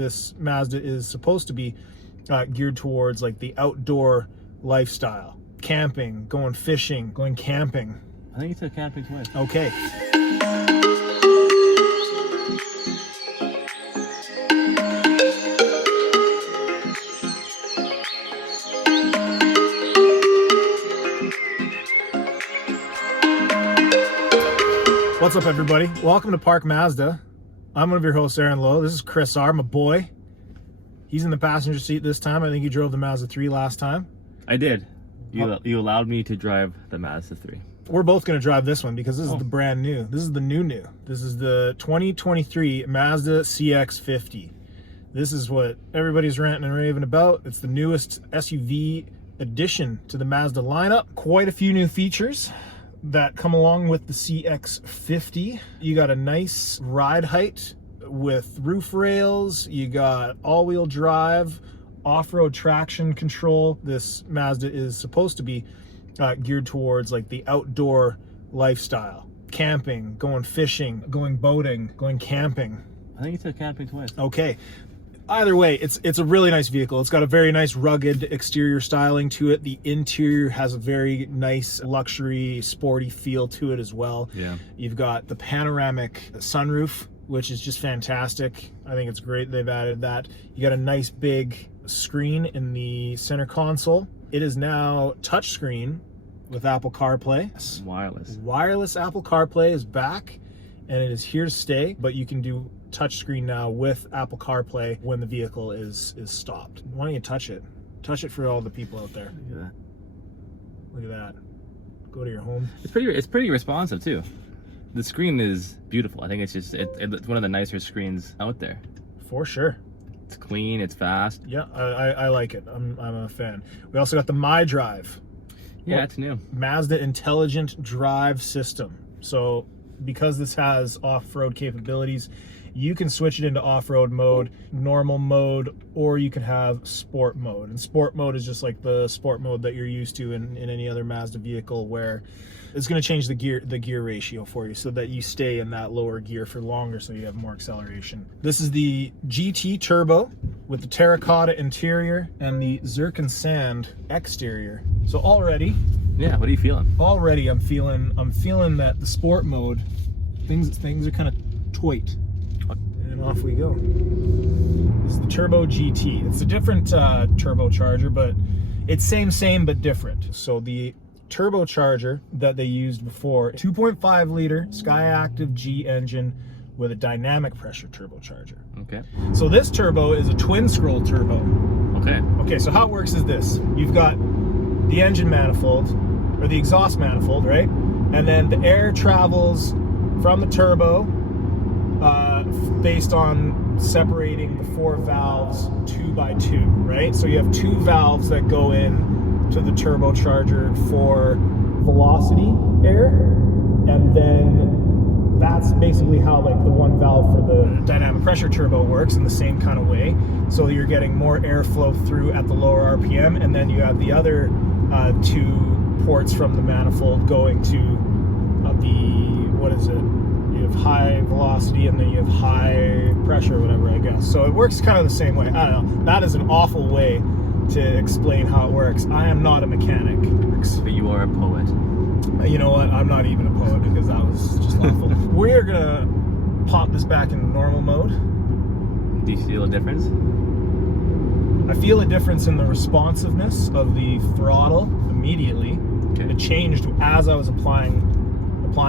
this Mazda is supposed to be geared towards like the outdoor lifestyle, camping, going fishing, going camping. I think it's a camping twice. Okay. What's up, everybody? Welcome to Park Mazda. I'm one of your hosts, Aaron Lowe. This is Chris R, my boy. He's in the passenger seat this time. I think you drove the Mazda 3 last time. I did. You allowed me to drive the Mazda 3. We're both going to drive this one because this is the brand new. This is the new. This is the 2023 Mazda CX-50. This is what everybody's ranting and raving about. It's the newest SUV addition to the Mazda lineup. Quite a few new features that come along with the CX-50. You got a nice ride height with roof rails. You got all-wheel drive, off-road traction control. This Mazda is supposed to be geared towards like the outdoor lifestyle, camping, going fishing, going boating, going camping. I think it's a camping twice. Okay. Either way, it's a really nice vehicle. It's got a very nice rugged exterior styling to it. The interior has a very nice luxury sporty feel to it as well. Yeah. You've got the panoramic sunroof, which is just fantastic. I think it's great they've added that. You got a nice big screen in the center console. It is now touchscreen with Apple CarPlay. Wireless Apple CarPlay is back and it is here to stay, but you can do touchscreen now with Apple CarPlay when the vehicle is stopped. Why don't you touch it? Touch it for all the people out there. Look at that. Look at that. Go to your home. It's pretty responsive too. The screen is beautiful. I think it's just it's one of the nicer screens out there. For sure. It's clean. It's fast. Yeah, I like it. I'm a fan. We also got the MyDrive. Yeah, it's new. Mazda Intelligent Drive System. So because this has off-road capabilities, you can switch it into off-road mode, normal mode, or you can have sport mode. And sport mode is just like the sport mode that you're used to in any other Mazda vehicle, where it's going to change the gear ratio for you so that you stay in that lower gear for longer so you have more acceleration. This is the GT Turbo with the terracotta interior and the Zircon Sand exterior. So already, yeah, what are you feeling? Already I'm feeling that the sport mode, things are kind of toit. And off we go. This is the Turbo GT. It's a different turbocharger, but it's same but different. So the turbocharger that they used before, 2.5 liter Skyactiv G engine with a dynamic pressure turbocharger. Okay. So this turbo is a twin scroll turbo. Okay. Okay, so how it works is this. You've got the engine manifold, or the exhaust manifold, right? And then the air travels from the turbo based on separating the 4 valves 2 by 2, right? So you have 2 valves that go in to the turbocharger for velocity air, and then that's basically how like the 1 valve for the dynamic pressure turbo works in the same kind of way. So you're getting more airflow through at the lower RPM, and then you have the other 2 ports from the manifold going to you have high velocity and then you have high pressure or whatever, I guess. So it works kind of the same way. I don't know. That is an awful way to explain how it works. I am not a mechanic. But you are a poet. You know what? I'm not even a poet because that was just awful. We're gonna pop this back into normal mode. Do you feel a difference? I feel a difference in the responsiveness of the throttle immediately. Okay. It changed as I was applying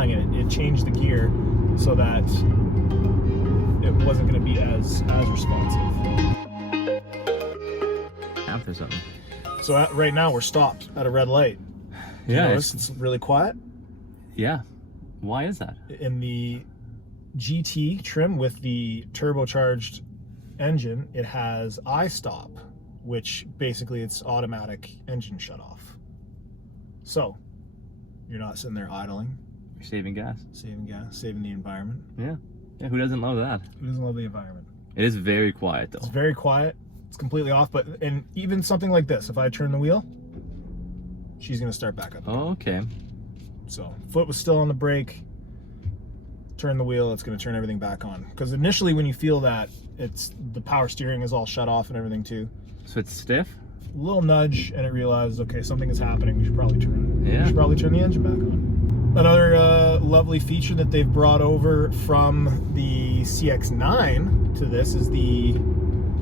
it. It changed the gear so that it wasn't going to be as responsive. After something. So right now we're stopped at a red light. Yeah. It's really quiet. Yeah. Why is that? In the GT trim with the turbocharged engine, it has iStop, which basically it's automatic engine shut off. So you're not sitting there idling. You're saving gas. Saving gas, saving the environment. Yeah. Yeah, who doesn't love that? Who doesn't love the environment? It is very quiet though. It's very quiet. It's completely off, and even something like this, if I turn the wheel, she's gonna start back up. Oh, okay. So foot was still on the brake. turn the wheel, it's going to turn everything back on. Because initially when you feel that, it's the power steering is all shut off and everything too. So it's stiff? A little nudge and it realizes, okay, something is happening. We should probably turn Yeah. we should probably turn the engine back on. Another lovely feature that they've brought over from the CX-9 to this is the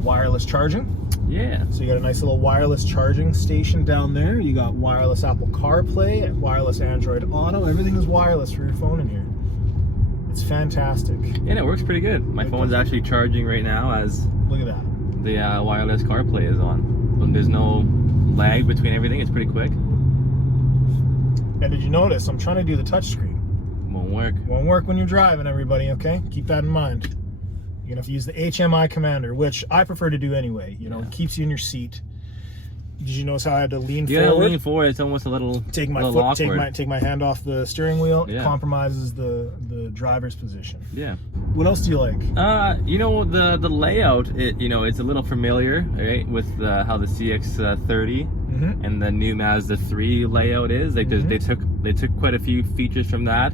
wireless charging. Yeah. So you got a nice little wireless charging station down there. You got wireless Apple CarPlay and wireless Android Auto. Everything is wireless for your phone in here. It's fantastic. Yeah, it works pretty good. My phone's actually charging right now as Look at that. the wireless CarPlay is on. When there's no lag between everything, it's pretty quick. And did you notice I'm trying to do the touchscreen? Won't work. Won't work when you're driving, everybody, okay? Keep that in mind. You're gonna have to use the HMI commander, which I prefer to do anyway. You know, Yeah. it keeps you in your seat. Did you notice how I had to lean Yeah, forward? lean forward. It's almost a little Take my little foot, awkward. take my hand off the steering wheel. It Yeah. compromises the driver's position. Yeah. What else do you like? You know, the layout, it's a little familiar, right, with how the CX-30 Mm-hmm. and the new Mazda 3 layout is. Like, they took quite a few features from that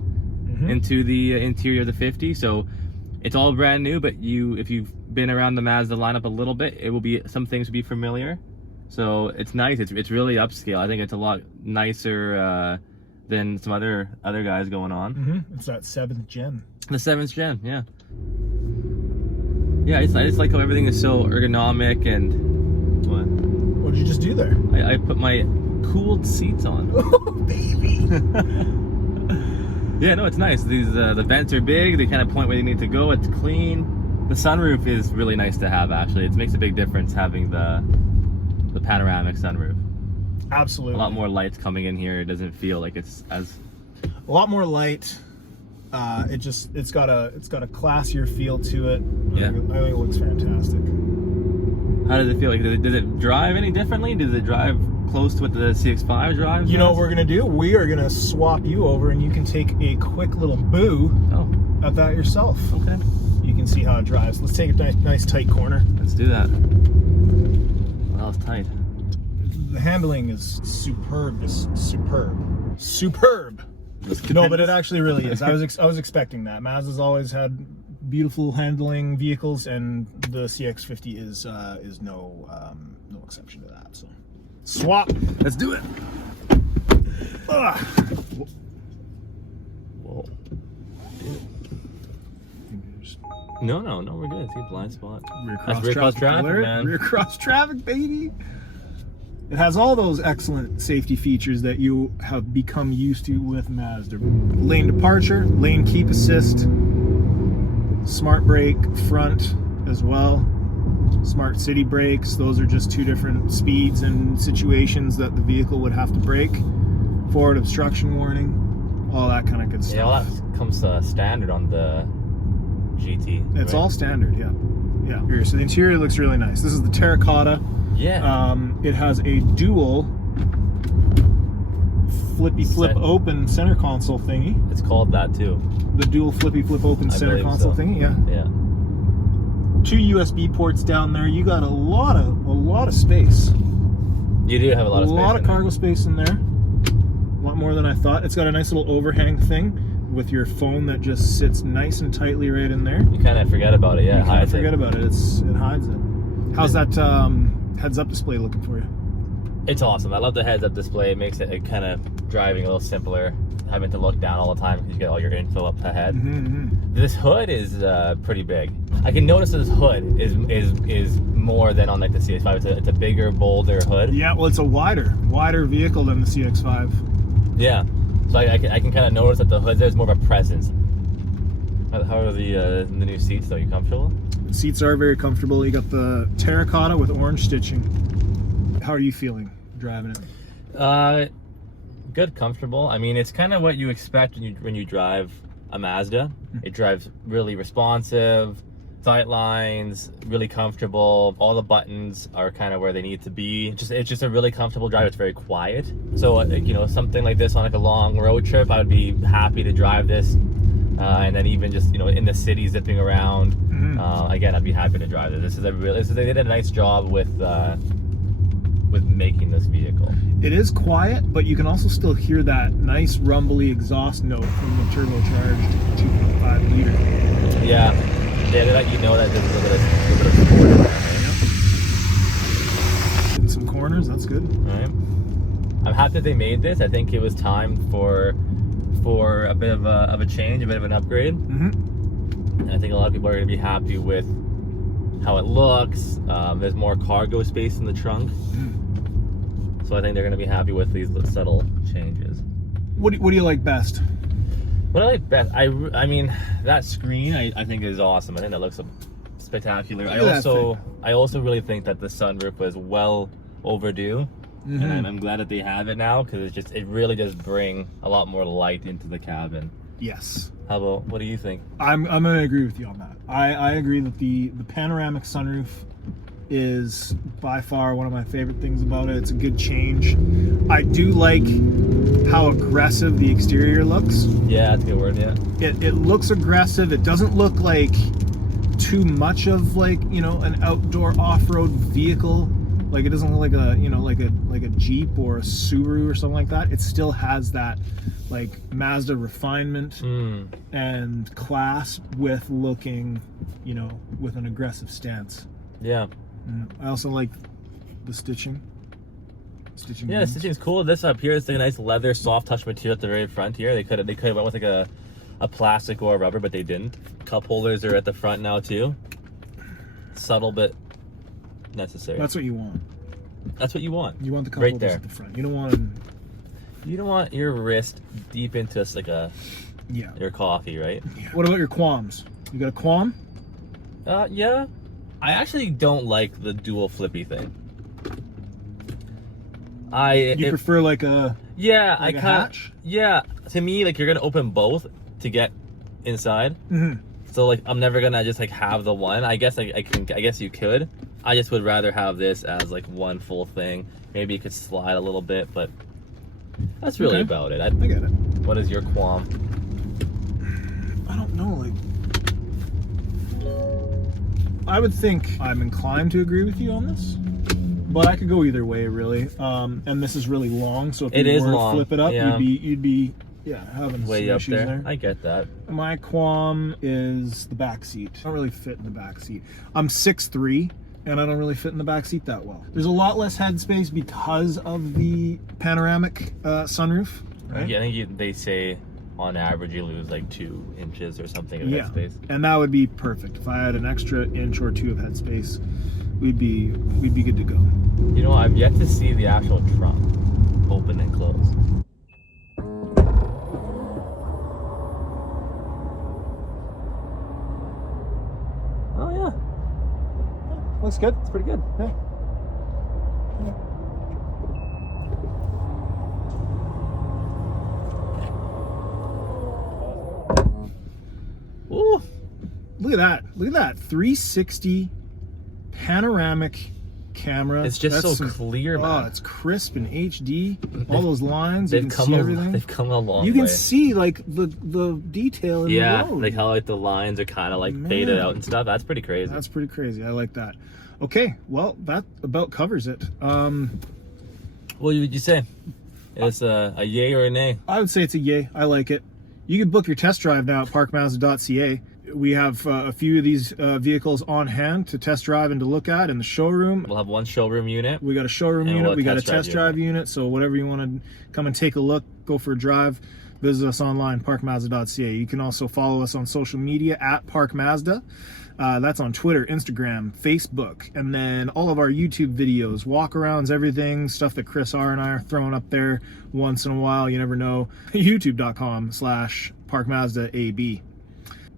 into the interior of the 50. So it's all brand new, but if you've been around the Mazda lineup a little bit, some things will be familiar. So it's nice. It's really upscale. I think it's a lot nicer than some other guys going on. Mm-hmm. It's that 7th gen. The 7th gen, yeah. Yeah, I just like how everything is so ergonomic and what? What did you just do there? I put my cooled seats on. Oh, baby! Yeah, no, it's nice. These the vents are big. They kind of point where they need to go. It's clean. The sunroof is really nice to have. Actually, it makes a big difference having the panoramic sunroof. Absolutely. A lot more lights coming in here. It doesn't feel like it's as A lot more light. It's got a classier feel to it. Yeah. I think it looks fantastic. How does it feel? Like, does it drive any differently? Does it drive close to what the CX-5 drives? You know what we're gonna do? We are gonna swap you over, and you can take a quick little boo Oh, at that yourself. okay. You can see how it drives. Let's take a nice tight corner. Let's do that. Well, it's tight. The handling is superb. Superb. No, but it actually really is. I was expecting that. Mazda's always had beautiful handling vehicles, and the CX-50 is no exception to that. So, swap. Let's do it. Ugh. Whoa. No, we're good. See, blind spot. That's rear cross traffic, alert. man. Rear cross traffic, baby. It has all those excellent safety features that you have become used to with Mazda. Lane departure, lane keep assist, smart brake front as well, smart city brakes. Those are just two different speeds and situations that the vehicle would have to brake. Forward obstruction warning, all that kind of good stuff. Yeah, all that comes standard on the GT. It's right? all standard, yeah. Yeah. So the interior looks really nice. This is the terracotta. Yeah. It has a dual flippy flip open center console thingy. It's called that too. The dual flippy flip open I center believe console so. thingy, yeah. Yeah. 2 USB ports down there. You got a lot of space. You do have a lot of space. A lot of in there. cargo space in there. A lot more than I thought. It's got a nice little overhang thing with your phone that just sits nice and tightly right in there. You kind of forget about it, yeah. You kind of forget about it. It hides it. How's that heads-up display looking for you? It's awesome. I love the heads-up display. It makes it kind of driving a little simpler, having to look down all the time because you get all your info up ahead. This hood is pretty big. I can notice that this hood is more than on like the CX-5. It's a bigger, bolder hood. Yeah, well, it's a wider vehicle than the CX-5. Yeah, so I can kind of notice that the hood there's more of a presence. How are the new seats though? You comfortable? The seats are very comfortable. You got the terracotta with orange stitching. How are you feeling driving it? Good, comfortable. I mean, it's kind of what you expect when you drive a Mazda. It drives really responsive, sight lines, really comfortable. All the buttons are kind of where they need to be. It's just a really comfortable drive. It's very quiet. So you know, something like this on like a long road trip, I would be happy to drive this. And then even just, you know, in the city zipping around, again, I'd be happy to drive this. They did a nice job with with making this vehicle. It is quiet, but you can also still hear that nice rumbly exhaust note from the turbocharged 2.5 liter. Yeah, they let you know that there's a little bit of sport around there. Hitting some corners, that's good. All right. I'm happy that they made this. I think it was time for a bit of a change, a bit of an upgrade. And I think a lot of people are going to be happy with how it looks. There's more cargo space in the trunk. So I think they're going to be happy with these subtle changes. What do you like best? What I like best, I mean, that screen I think is awesome. I think that looks spectacular. I also really think that the sunroof was well overdue. And I'm glad that they have it now, because it really does bring a lot more light into the cabin. Yes. How about, what do you think? I'm going to agree with you on that. I agree that the panoramic sunroof is by far one of my favorite things about it. It's a good change. I do like how aggressive the exterior looks. Yeah, that's a good word, yeah. It looks aggressive. It doesn't look like too much of, like, you know, an outdoor off-road vehicle. Like, it doesn't look like a, you know, like a Jeep or a Subaru or something like that. It still has that, like, Mazda refinement and class with looking, you know, with an aggressive stance. Yeah. I also like the stitching. Yeah, the stitching's cool. This up here is like a nice leather, soft touch material at the very front here. They could have went with like a plastic or a rubber, but they didn't. Cup holders are at the front now too. Subtle but necessary. That's what you want. That's what you want. You want the cup right holders there at the front. You don't want them... You don't want your wrist deep into like your coffee, right? Yeah. What about your qualms? You got a qualm? Yeah. I actually don't like the dual flippy thing. You prefer like a hatch? Yeah. To me, like, you're gonna open both to get inside. So like, I'm never gonna just like have the one. I guess I guess you could. I just would rather have this as like one full thing. Maybe it could slide a little bit, but that's really about it. I get it. What is your qualm? I don't know. Like, I would think I'm inclined to agree with you on this, but I could go either way, really. And this is really long, so if you were to flip it up, you'd be having way some up issues there. I get that. My qualm is the back seat. I don't really fit in the back seat. I'm 6'3", and I don't really fit in the back seat that well. There's a lot less headspace because of the panoramic sunroof. Right? Yeah, I think they say on average you lose like 2 inches or something of headspace. And that would be perfect. If I had an extra inch or 2 of headspace, we'd be good to go. You know, I've yet to see the actual trunk open and close. Oh yeah. Looks good. It's pretty good. Yeah. Ooh. Look at that. Look at that. 360 panoramic camera. It's just so clear, man. Oh, it's crisp and HD. All those lines, you can see everything. They've come a long way. You can see like the detail in the road. Like how like the lines are kind of like faded out and stuff. That's pretty crazy. That's pretty crazy. I like that. Okay, well, that about covers it. What would you say? It's a yay or a nay? I would say it's a yay. I like it. You can book your test drive now at parkmazda.ca. We have a few of these vehicles on hand to test drive and to look at in the showroom. We'll have one showroom unit. We got a showroom unit. We got a test drive unit. So whatever you want to come and take a look, go for a drive, visit us online, parkmazda.ca. You can also follow us on social media at parkmazda. That's on Twitter, Instagram, Facebook, and then all of our YouTube videos, walkarounds, everything, stuff that Chris R and I are throwing up there once in a while. You never know. YouTube.com/parkmazdaab.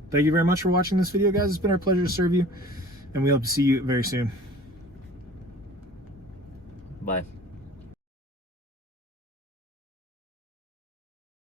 Thank you very much for watching this video, guys. It's been our pleasure to serve you, and we hope to see you very soon. Bye.